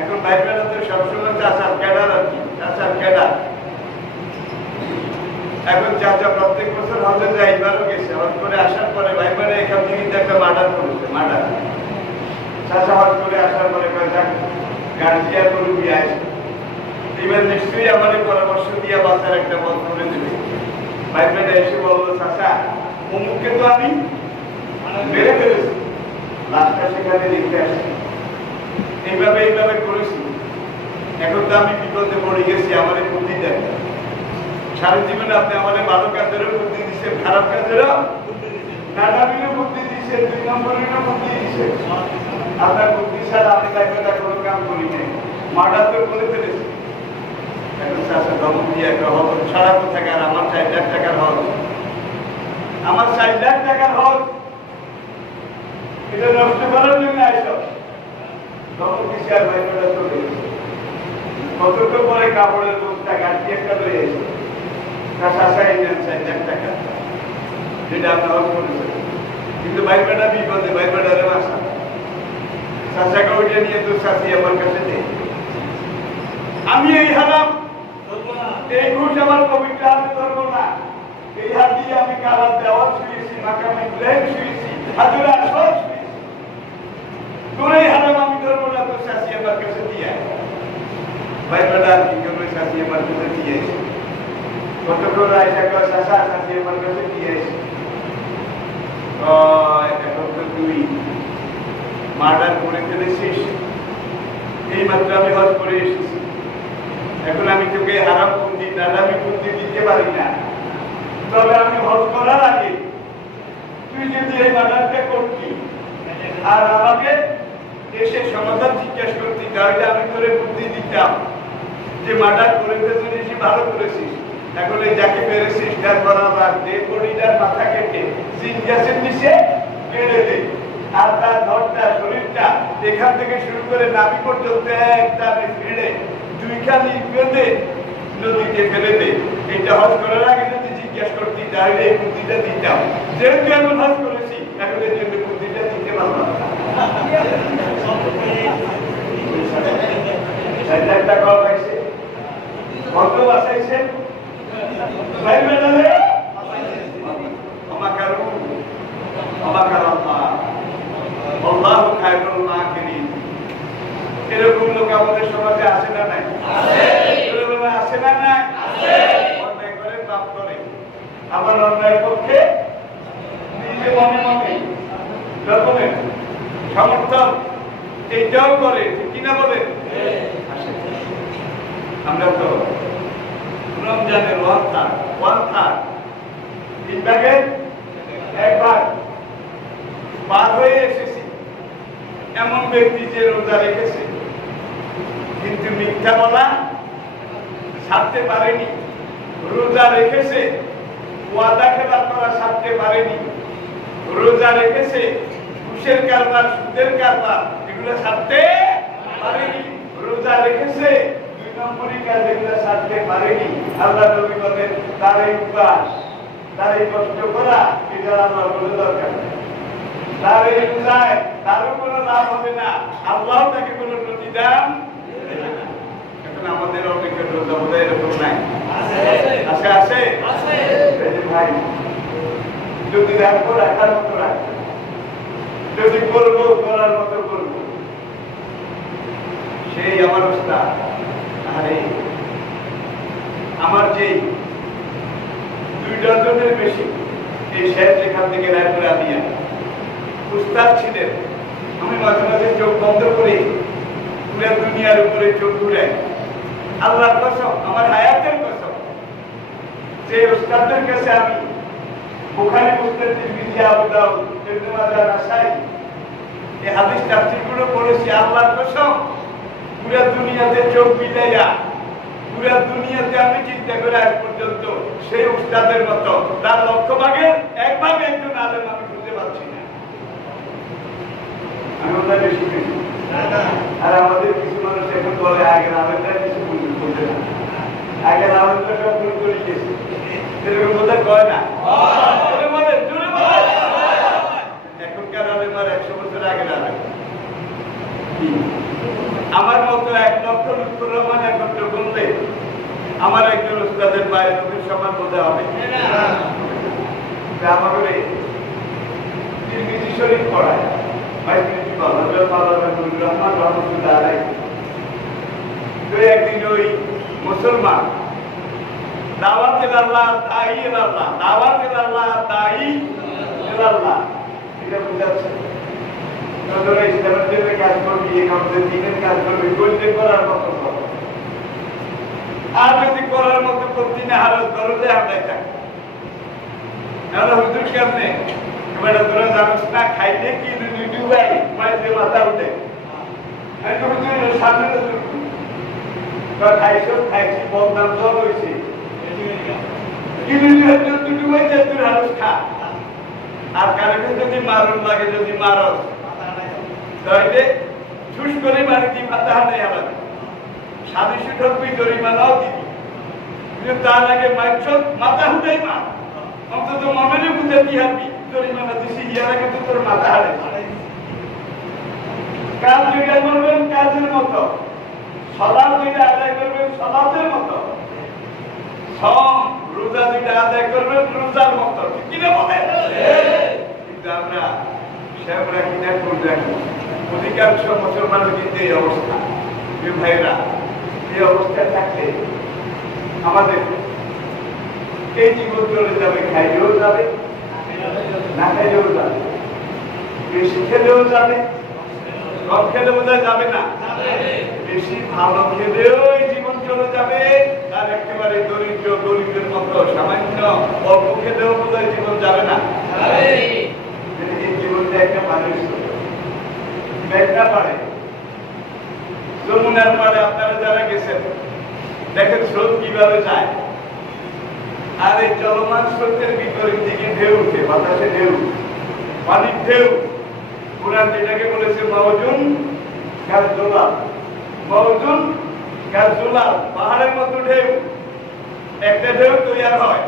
এখন ভাইবেটা তো সবসময় চাচার ক্যাডার আর কি চাচার ক্যাডার এখন চাচা প্রত্যেক বছর হজে যায় এবারও গেছে হজ করে আসার পরে ভাইবেটা এখান থেকে একটা মার্ডার করেছে মার্ডার চাচা হজ করে আসার পরে গাড়ি দিয়া গরু দিয়ে আসে এবার নিশ্চয়ই আমাদের পরামর্শ দিয়ে বাচ্চার একটা বন্ধ করে দেবে ভাইবেটা এসে বললো চাচা অমুককে তো আমি মেরে ফেলেছি লাশটা সেখানে দেখতে আসছি এইভাবে করেছি এখন তো আমি বিপদে পড়ে গেছি আমার বুদ্ধি দেন সারা জীবনে আপনি আমাদের ভালো কাজেরও বুদ্ধি দিচ্ছেন খারাপ কাজেরও নানাবিরও বুদ্ধি দিচ্ছেন 2 নম্বরেরও বুদ্ধি দিচ্ছেন আপনার বুদ্ধি ছাড়া আমি ভাইবেটা কোনো কাম করি নাই মার্ডার তো করে ফেলেছি এখন চাষা ধমক দিয়ে একটা হজ ছাড়া কোথায় আর আমার 4 লাখ টাকার হজ আমার 4 লাখ টাকার হজ এটা নষ্ট করার জন্য আইসব ধমক দিচ্ছে আর ভাইবেটা চলে গেছে কতক্ষণ পরে কাপড়ের বস্তা গাড়ি একটা লয়ে এসে চাষা এনেন 4 লাখ টাকা যেটা আপনি হজ করেছেন কিন্তু ভাইবেটা বিপদে ভাইবেটারে বাসা চাচাকে ওইটা নিয়ে তো চাষি আমার কাছে দেয় আমি এই হারাম এই ঘুষ আমার পবিত্র হাতে ধরবো না এই হাত দিয়ে আমি কালার দেওয়াল শুয়েছি মাকামে ব্লেন শুয়েছি হাজুরা সব শুয়েছি তোর এই হারাম আমি ধরবো না তো চাষি আমার কাছে দিয়ে ভাই বেটা আর কি করবে চাষি আমার কাছে দিয়ে কতক্ষণ আইসা কয় চাষা চাষি আমার কাছে দিয়ে এখন তো তুই মার্ডার করে ফেলেছিস এই মাত্র আমি হজ করে এসেছি এখন আমি তোকে হারাম বুদ্ধি নাদামি বুদ্ধি দিতে পারি না তবে আমি হজ করার আগে তুই যদি এই মার্ডারটা করতি আর আমাকে এসে সমাধান জিজ্ঞাসা করতি তাহলে আমি তোরে বুদ্ধি দিতাম যে মার্ডার করে ফেলেছিস ভালো করেছিস এখন এই যাকে পেরেছিস তার বরাবর দে বডিটার মাথা কেটে জিন গ্যাসের নিচে কেড়ে দে আর তার ধরটা শরীরটা এখান থেকে শুরু করে নাভি পর্যন্ত একটা ফেড়ে 2 খালি বেঁধে নদীতে ফেলে দে এটা হজ করার আগে যদি জিজ্ঞাসা করতি তাহলে এই বুদ্ধিটা দিতাম যেহেতু আমি হজ করেছি এখন এর জন্য বুদ্ধিটা দিতে পারলাম না একটা কল পাইছে কত বাঁচাইছেন ভাই বেটারে আমাকারু আমাকার আল্লাহু খায়রুল মাকিরিন এরকম লোক আমাদের সমাজে আছে না নাই আছে না নাই অন্যায় করে পাপ করে আবার অন্যায়ের পক্ষে নিজে মনে মনে রকমের সমর্থন এইটাও করে কিনা বলে আমরা তো রমজানের ওয়ান থার্ড 3 ভাগের 1 ভাগ পার হয়ে এসেছি এমন ব্যক্তি যে রোজা রেখেছে কিন্তু মিথ্যা বলা ছাড়তে পারেনি, রোজা রেখেছে ওয়াদা খেলাপ করা ছাড়তে পারেনি, রোজা রেখেছে ঘুষের কারবার সুদের কারবার এগুলো ছাড়তে পারেনি, রোজা রেখেছে 2 নম্বরী কাজ এগুলো ছাড়তে পারেনি। আল্লাহ নবী বলেন তার এই উপাস তার এই কষ্ট করা এটা আল্লাহ বলে দরকার নেই, তার এই রোজায় তারও কোনো লাভ হবে না, আল্লাহ তাকে কোনো প্রতিদান দেবে না। এখন আমাদের অনেকের রোজা বোধহয় এরকম নাই, আছে আছে ভাই যদি রাখবো রাখার মতো রাখবো, যদি করবো করার মতো করবো, সেই আমার উস্তাদ। আরে আমার যে 2 ডজনের বেশি এই শেষ যেখান থেকে রায়পুরা দিয়া উস্তাদ ছিলেন, আমি মাঝে মাঝে চোখ বন্ধ করি পুরো দুনিয়ার উপরে চোখ ঘুরাই, আল্লাহর কসম আমার হায়াতের কসম যে উস্তাদের কাছে আমি বুখারী মুসলিম তিরমিজি আবু দাউদ ইবনে মাজাহ নাসাই এই হাদিস তাফসীরগুলো পড়েছি, আল্লাহর কসম পুরো দুনিয়াতে চোখ বিলাইয়া পুরো দুনিয়াতে আমি চিন্তা করে আজ পর্যন্ত সেই উস্তাদের মতো তার 100 ভাগের 1 ভাগ একজন আলেম আমি খুঁজে পাচ্ছি না। আমি ওটা বেশি বেশি আর আমাদের কিছু মানুষ এখন বলে আগের আলেমরা কিছু বলতে না, আগের আলেমরা সব ভুল করে গেছে, এরকম কথা কয় না, এখনকার আলেমার 100 বছর আগের আলেম। আমার মতো 1 লক্ষ লুৎফুর রহমান এখন বললে আমার একজন উস্তাদের বাইরে নবীর সমান বোঝা হবে আমাকে তিরমিজি শরীফ পড়ায় একদিন ওই মুসলমান দাওয়াতের আল্লাহ তাই আল্লাহ দাওয়াতের আল্লাহ তাই আল্লাহ এটা বুঝাচ্ছে ইসলামের জন্য কাজ করবি আমাদের দিনের কাজ করবি করতে করার মতো আর যদি করার মতো করতি না হারত দরজে হামলায় থাক তাহলে হুজুর কেমনে এবার তোরা জানিস না খাইলে কি ডুবাই মাঝে মাথা উঠে হুজুর সামনে খাইছ খাইছি বদনাম সব হয়েছে ডুবাই যায় তুই হারস খা আর কারণে যদি মারণ লাগে যদি মারস তাহলে ঠুস করে মারি দি মাথা হাতে আলাদা 700 টাকা জরিমানাও দিবি, কিন্তু তার আগে মাইছত মাথা হুটাই মার অন্তত মনের বুঝে দিহাবি জরিমানা দিছি ইয়ার আগে তো তোর মাথা হারে। কাজ যেটা করবেন কাজের মতো, সালাত যেটা আদায় করবেন সালাতের মতো, সম রোজা যেটা আদায় করবেন রোজার মতো, ঠিক কিনা বলেন? কিন্তু আমরা সেবরা কিনা করবে অধিকাংশ মুসলমানের কিন্তু এই অবস্থা। ভাইরা এই অবস্থায় থাকলে আমাদের এই জীবন চলে যাবে, খাইলেও যাবে না খাইলেও যাবে, বেশি খেলেও যাবে কম খেলে বোধহয় যাবে না, বেশি ভালো খেলেও এই জীবন চলে যাবে, আর একেবারে দরিদ্র গরিবের মতো সামান্য অল্প খেলেও বোধহয় জীবন যাবে না। এই জীবনটা একটা মানুষ মেঘনা পারে যমুনার পাড়ে আপনারা যারা গেছেন দেখেন স্রোত কিভাবে যায়, আর এই চলমান স্রোতের বিপরীত দিকে ঢেউ উঠে, বাতাসে ঢেউ, পানির ঢেউ। কুরআন যেটাকে বলেছে মাউজুন কাজজুলাল, মাউজুন কাজজুলাল, পাহাড়ের মতো ঢেউ। একটা ঢেউ তৈরি হয়,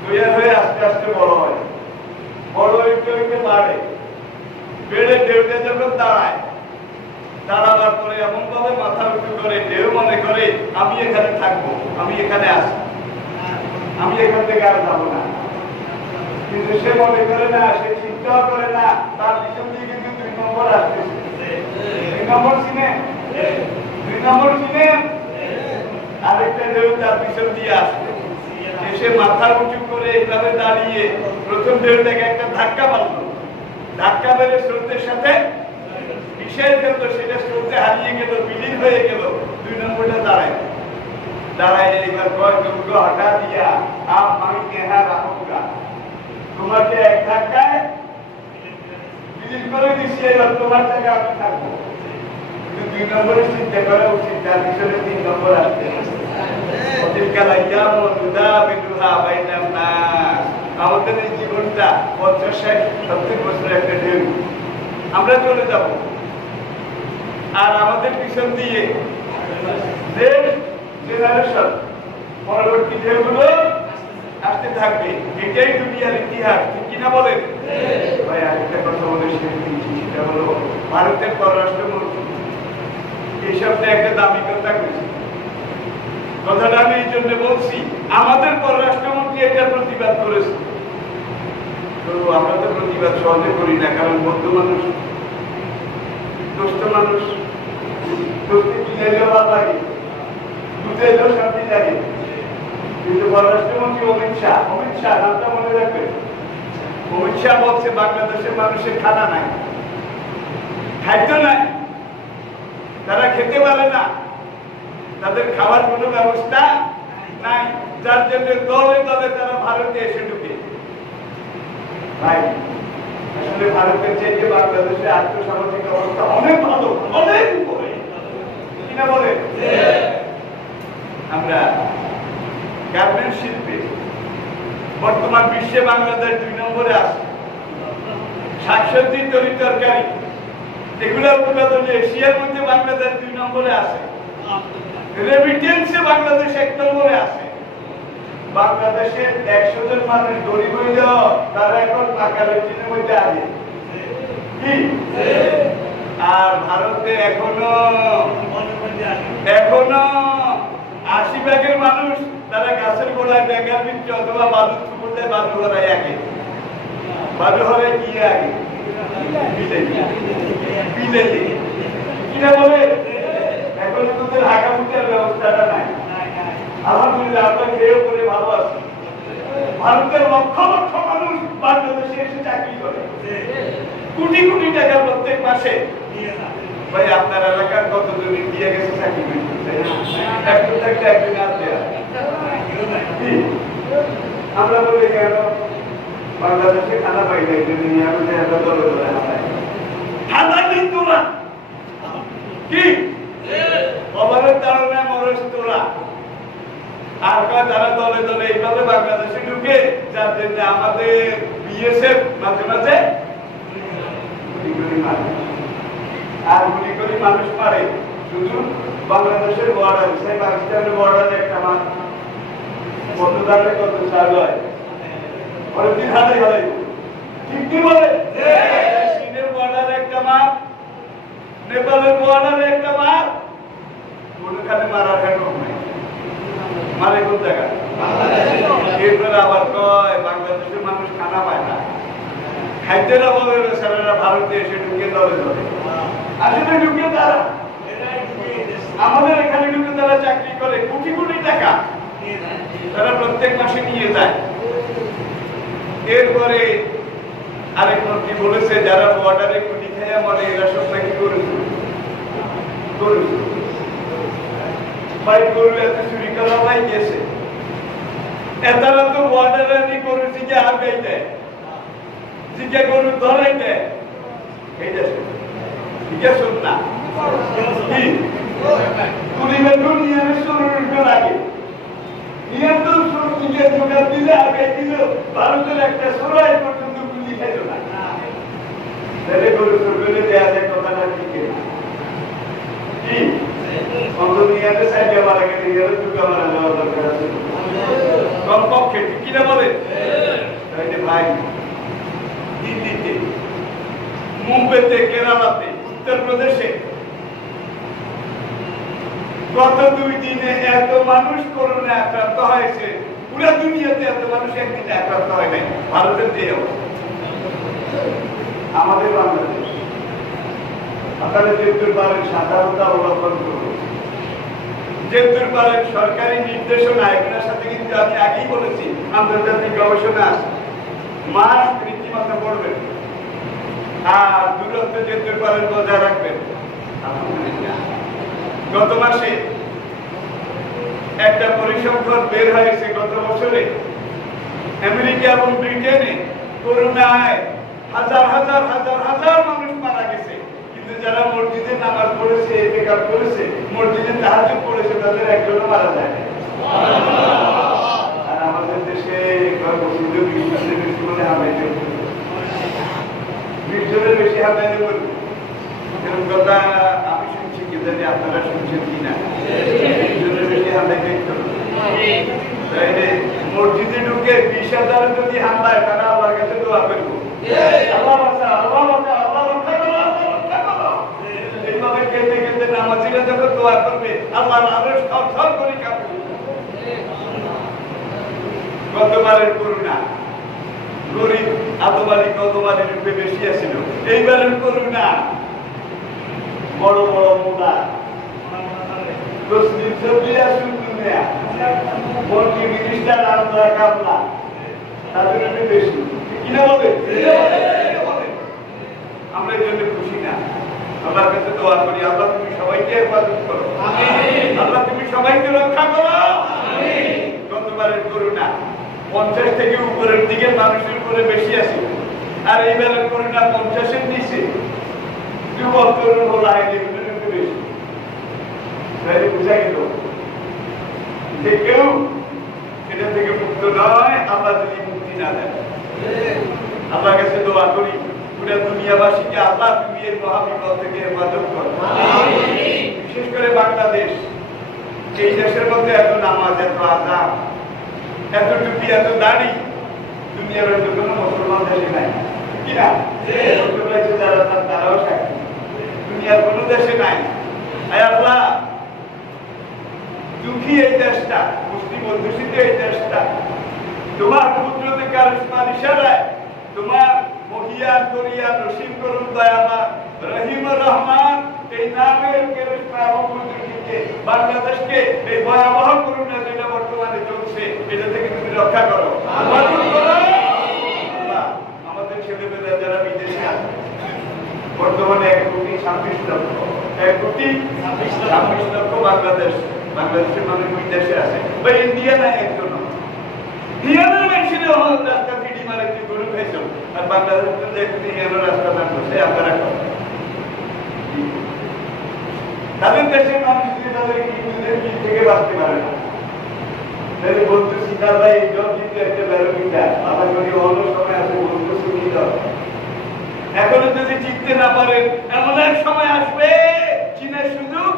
তৈরি হয়ে আস্তে আস্তে বড় হয়, বড় হইতে হইতে বাড়ে, বেড়ে ঢেউতে যখন দাঁড়ায় দাঁড়াবার পরে এমন ভাবে মাথা উঁচু করে ঢেউ মনে করে আমি এখানে থাকবো, আমি এখানে আসি, আমি এখান থেকে আর যাবো না। কিন্তু সে মনে করে না, সে চিন্তাও করে না তার পিছন দিয়ে কিন্তু 2 নম্বর আসতেছে। 2 নম্বর চিনে, 2 নম্বর চিনে আরেকটা ঢেউ তার পিছন দিয়ে আসবে। এসে মাথা উঁচু করে এইভাবে দাঁড়িয়ে প্রথম ঢেউটাকে একটা ধাক্কা মারলো, ধাক্কা মেরে স্রোতের সাথে মিশে গেল, সেটা স্রোতে হারিয়ে গেল, বিলীন হয়ে গেল। 2 নম্বরটা দাঁড়ায় এবার কয় যোগ্য হটা দিয়া আমি কেহা রাখুগা, তোমাকে এক ধাক্কায় বিলীন করে দিচ্ছি, এবার তোমার জায়গায় আমি থাকবো। কিন্তু 2 নম্বরের চিন্তা করা উচিত, তার পিছনে 3 নম্বর আসবে। আমাদের এই জীবনটা 50-60-70 বছরের একটা ঢেউ, আমরা চলে যাব, আর আমাদের পিছন দিয়ে জেনারেশন পরবর্তী ঢেউগুলো আসতে থাকবে। এটাই দুনিয়ার ইতিহাস, ঠিক কিনা বলেন? ভাই আরেকটা কথা বলে শেষ দিচ্ছি, সেটা হলো ভারতের পররাষ্ট্রমন্ত্রী এই সপ্তাহে একটা দামি কথা করেছে। কথাটা আমি এই জন্য বলছি, আমাদের পররাষ্ট্রমন্ত্রী এটা প্রতিবাদ করেছে। তো আমরা তো প্রতিবাদ সহজে করি না, কারণ বৌদ্ধ মানুষ, দুষ্ট মানুষ, দুষ্টি কিনেলেও ভালো লাগে, বুঝেলেও শান্তি লাগে। কিন্তু পররাষ্ট্রমন্ত্রী অমিত শাহ নামটা মনে রাখবে। অমিত শাহ বলছে বাংলাদেশের মানুষের খানা নাই, খাদ্য নাই, তারা খেতে পারে না, তাদের খাওয়ার কোনো ব্যবস্থা নাই, যার জন্য দলে দলে তারা ভারতে এসে ঢুকে। ভাই আসলে ভারতের চাইতে বাংলাদেশের আর্থসামাজিক অবস্থা অনেক ভালো, অনেক উপরে, কিনা বলে? আমরা গার্মেন্টস শিল্পে বর্তমান বিশ্বে বাংলাদেশ 2 নম্বরে আছে। শাকসবজি, তরি তরকারি এগুলো উৎপাদনে এশিয়ার মধ্যে বাংলাদেশ 2 নম্বরে আছে। রেমিটেন্সে বাংলাদেশ 1 নম্বরে আছে। বাংলাদেশের 100 জন মানুষ গরিব হইল, তারা এখন টাকা লেনদেনের মধ্যে আছে কি? আর ভারতে এখনো 80% মানুষ তারা গাছের গোড়ায় বেকার বিচ্ছে অথবা বালু পুকুরে বালু হরাই আগে, বালু হরাই গিয়ে আগে বিলেতে, কিনা বলে? এখন তোদের হাঁকা মুখার ব্যবস্থাটা নাই। আলহামদুলিল্লাহ আমরা খেয়ে করে ভালো আছি। ভারতের লক্ষ লক্ষ মানুষ বাংলাদেশে এসে চাকরি করে, কোটি কোটি টাকা প্রত্যেক মাসে। ভাই আপনার এলাকার কতজন দিয়ে গেছে চাকরি করতে? একজন থাকলে একজন আর দেয়া। আমরা বলি কেন বাংলাদেশে খানা পাই না, এই জন্য দলে দলে খানা দিন তোরা কি অভাবের কারণে মরস তোরা। আর তারা দলে দলে এইভাবে বাংলাদেশে ঢুকে, যার জন্য আমাদের বিএসএফ মাঝে মাঝে গুলি গুলি মারে, আর গুলি গুলি মানুষ মারে। শুধু বাংলাদেশের বর্ডার, সেই পাকিস্তানের বর্ডারে একটা মাছ কত দাঁড়ে কত চাল হয়, অনেকদিন হারাই হারাই, ঠিক কি বলে? চীনের বর্ডারে একটা মাছ, নেপালের বর্ডারে একটা মাছ, কোনখানে মারার হ্যান্ডক নাই, মারে কোন জায়গা? এরপরে আবার কয় বাংলাদেশের মানুষ খানা পায় না, খাদ্যের অভাবে বেচারারা ভারতে এসে ঢুকে দলে দলে। আসলে ঢুকে তারা আমাদের এখানে ঢুকে তারা চাকরি করে, কোটি কোটি টাকা তারা প্রত্যেক মাসে নিয়ে যায়। এরপরে আরেক মন্ত্রী বলেছে যারা বর্ডারে গুলি খেয়ে মরে এরা সব নাকি করেছে, ভাই গরু এত চুরি করা ভাই গেছে, এতারা তো বর্ডারে নি গরু জিকে আগাই দেয়, জিকে গরু ধরাই দেয়, এই দেশে ঠিক আছে না? কি তুলিবে দুনিয়ার শরীর লাগে নিয়ন্ত্রণ শক্তিকে জোগাড় দিলে আগে দিল, ভারতের একটা সরাই পর্যন্ত গুলি খেল না। তাহলে গরু সরকারে দেওয়া যায় কথাটা ঠিক কি? অন্তর্নিয়াতে সাইডে মারা গেলে গেলে দুটো মারা যাওয়া দরকার আছে কমপক্ষে, ঠিক কিনা বলে? তাইলে ভাই দিল্লিতে, মুম্বাইতে, কেরালাতে, উত্তরপ্রদেশে গত 2 দিনে এত মানুষ করোনা আক্রান্ত হয়েছে, পুরো দুনিয়াতে এত মানুষ একদিনে আক্রান্ত হয় নাই। ভারতের যে অবস্থা, আমাদের বাংলাদেশ আপনারা যেহেতুর পারেন সাধারণতা অবলম্বন করুন। যেহেতুর পারেন সরকারি নির্দেশনা, এগুলোর সাথে কিন্তু আমি আগেই বলেছি আন্তর্জাতিক গবেষণা মাস্ক রীতিমতো পড়বেন আর দূরত্ব যেহেতুর পারেন বজায় রাখবেন। গত মাসে একটা পরিসংখ্যান বের হয়েছে, গত বছরে আমেরিকা এবং ব্রিটেনে করোনায় হাজার হাজার হাজার হাজার মানুষ মারা গেছে, কিন্তু যারা মসজিদে নামাজ পড়েছে, ইতিকাফ করেছে, মসজিদে তাহাজ্জুদ পড়েছে, তাদের একজনও মারা যায় না। আর আমাদের দেশে 20 জনের বেশি বলে হামলাইতে 20 জনের বেশি হামলাইতে বলবো। এরকম কথা আমি শুনছি, কি জানি আপনারা শুনছেন কিনা। 20 জনের বেশি হামলাইতে মসজিদে ঢুকে 20,000 যদি হামলায়, তারা আল্লাহর কাছে দোয়া করবো, আল্লাহ বাঁচা, আল্লাহ বাঁচা, আল্লাহ রক্ষা করো, আল্লাহ রক্ষা করো। এইভাবে কেঁদে কেঁদে নামাজিরা যখন দোয়া করবে, আল্লাহর আরশ থরথর করে কাঁপবে। গতবারের করোনা গরিব আদমালি কদমালি রূপে বেশি আছিল, এইবারের করোনা বড় বড় মোটা তসলিম সবজি আসুন দুনিয়া মন্ত্রী মিনিস্টার আমরা কামলা তাদের রূপে বেশি, কিনা বলে? আমরা এই জন্য খুশি না। আল্লাহর কাছে দোয়া করি, আল্লাহ তুমি সবাইকে হেফাজত করো, আল্লাহ তুমি সবাইকে রক্ষা করো। গতবারের করোনা 50 থেকে উপরের দিকে মানুষের উপরে বেশি আছে, আর এইবারের করোনা 50-এর নিচে যুবক তরুণ বলা হয় এগুলোর একটু বেশি। তাহলে বুঝা গেল যে কেউ এটা থেকে মুক্ত নয়, আল্লাহ যদি মুক্তি না দেয়। আল্লাহর কাছে দোয়া করি পুরো দুনিয়াবাসীকে আল্লাহ তুমি এই মহাবিপদ থেকে হেফাজত করো। বিশেষ করে বাংলাদেশ, এই দেশের মধ্যে এত নামাজ, এত আযান, এত টুপি, এত দাড়ি দুনিয়ার হয়তো কোনো মুসলমান দেশে নাই, কিনা? যারা তারাও সাক্ষী, দুনিয়ার কোনো দেশে নাই। আল্লাহ দুঃখী এই দেশটা, মুসলিম অধ্যুষিত এই দেশটা তোমার কুদরতে কারিশমার ইশারায়, তোমার মহিয়ান করিয়ান রশিদ করুন দয়াবান রহিম রহমান এই নামের কারিশমা এবং কুদরতকে বাংলাদেশকে এই ভয়াবহ করোনা যেটা বর্তমানে চলছে এটা থেকে তুমি রক্ষা করো। আমাদের ছেলেমেয়েরা যারা বিদেশে আছে বর্তমানে 1,26,00,000 বাংলাদেশের মানুষ বিদেশে আছে, বা ইন্ডিয়া নাই একজন হিয়ানের মেশিনে রাস্তা ফিডি মারে তুই গরু খাইছ, আর বাংলাদেশের দেখতে হিয়ানের রাস্তা না করছে আপনারা তাদের দেশের মানুষ তাদের থেকে বাঁচতে পারে না। তাহলে বলতেছি দাদা এই জল কিন্তু একটা ব্যারোমিটার, আমার যদি অন্য সময় আছে বলতেছি এখনো যদি চিনতে না পারেন, এমন এক সময় আসবে চীনের সুযোগ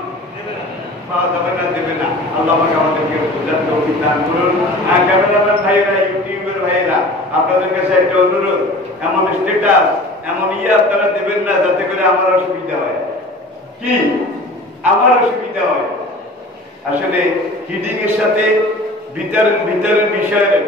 পাওয়া যাবে না, দেবে না। আল্লাহ আমাদেরকে বোঝার তৌফিক দান করুন। ক্যামেরাম্যান ভাইয়েরা, ইউটিউবের ভাইয়েরা, আপনাদের কাছে একটা অনুরোধ, এমন স্ট্যাটাস এমন আপনারা দেবেন না যাতে করে আমার অসুবিধা হয়। কি আমার অসুবিধা হয়? আসলে হিডিং এর সাথে ভিতরের বিষয়ের